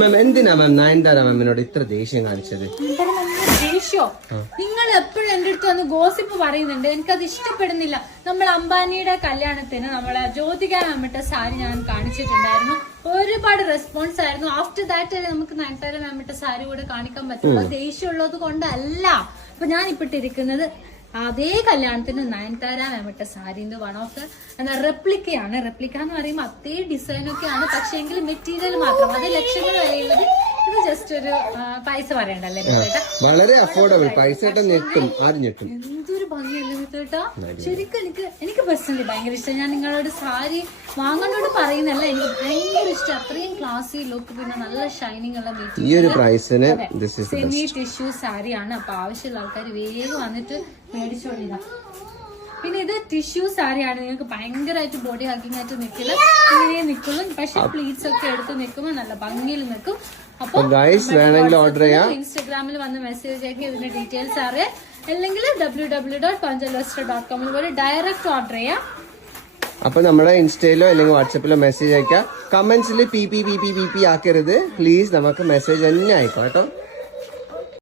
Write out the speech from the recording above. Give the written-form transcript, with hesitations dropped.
മാം എന്തിനാ മാം നയൻതാര മാമിനോട് ഇത്ര ദേഷ്യം കാണിച്ചത്? ദേഷ്യോ? നിങ്ങൾ എപ്പോഴും എന്റെ അടുത്ത് വന്ന് ഗോസിപ്പ് പറയുന്നുണ്ട്, എനിക്കത് ഇഷ്ടപ്പെടുന്നില്ല. നമ്മൾ അംബാനിയുടെ കല്യാണത്തിന് നമ്മളെ ജ്യോതിക മാമിട്ട സാരി ഞാൻ കാണിച്ചിട്ടുണ്ടായിരുന്നു, ഒരുപാട് റെസ്പോൺസ് ആയിരുന്നു. ആഫ്റ്റർ ദാറ്റ് നമുക്ക് നയൻതാര മാമിട്ട സാരി കൂടെ കാണിക്കാൻ പറ്റുള്ളൂ. ദേഷ്യം ഉള്ളത് കൊണ്ടല്ല. അപ്പൊ ഞാൻ ഇപ്പിട്ടിരിക്കുന്നത് അതേ കല്യാണത്തിന് നയൻതാര മാമിട്ട സാരിന്റെ വൺ ഓഫ് റെപ്ലിക്കയാണ്. റെപ്ലിക്ക എന്ന് പറയുമ്പോൾ അതേ ഡിസൈനൊക്കെയാണ്, പക്ഷെ എങ്കിൽ മെറ്റീരിയൽ മാത്രം, അത് ലക്ഷങ്ങൾ വിലയുള്ളത്. ഇത് ജസ്റ്റ് ഒരു പൈസ പറയണ്ടല്ലേ വളരെ അഫോർഡബിൾ. പൈസ ഞെട്ടും, ആരും ഞെട്ടും. എന്തൊരു ഭംഗിയല്ലേ മിത്തേട്ടാ. ശരിക്കും എനിക്ക് പേഴ്സണലി ഭയങ്കര ഇഷ്ടം. ഞാൻ നിങ്ങളോട് സാരി വാങ്ങാനോട് പറയുന്നല്ല, എനിക്ക് ഭയങ്കര ഇഷ്ടം. അത്രയും ക്ലാസി ലുക്ക്, പിന്നെ നല്ല ഷൈനിങ് ഉള്ള മെറ്റീരിയൽ, സെമി ടിഷ്യൂ സാരിയാണ്. അപ്പൊ ആവശ്യമുള്ള ആൾക്കാർ വേഗം വന്നിട്ട് മേടിച്ചോളിതാ. പിന്നെ ഇത് ടിഷ്യൂ സാരിയാണ്, നിങ്ങൾക്ക് ഭയങ്കരമായിട്ട് ബോഡി ഹഗ്ഗിങ് ആയിട്ട് നിൽക്കില്ല, ഇങ്ങനെ നിൽക്കുള്ളൂ. പക്ഷെ പ്ലീറ്റ്സ് ഒക്കെ എടുത്ത് നിൽക്കുമ്പോൾ നല്ല ഭംഗിയിൽ നിൽക്കും. അപ്പൊ ഇൻസ്റ്റാഗ്രാമിൽ വന്ന് മെസ്സേജ് ആക്കി ഇതിന്റെ ഡീറ്റെയിൽസ് അറിയാം, അല്ലെങ്കിൽ www.panchalvestra.com പോലെ ഡയറക്റ്റ് ഓർഡർ ചെയ്യാം. അപ്പൊ നമ്മുടെ ഇൻസ്റ്റയിലോ അല്ലെങ്കിൽ വാട്സപ്പിലോ മെസ്സേജ് അയക്കാം. കമന്റ്സിൽ പി ആക്കരുത് പ്ലീസ്, നമുക്ക് മെസ്സേജ് തന്നെ അയക്കാം കേട്ടോ.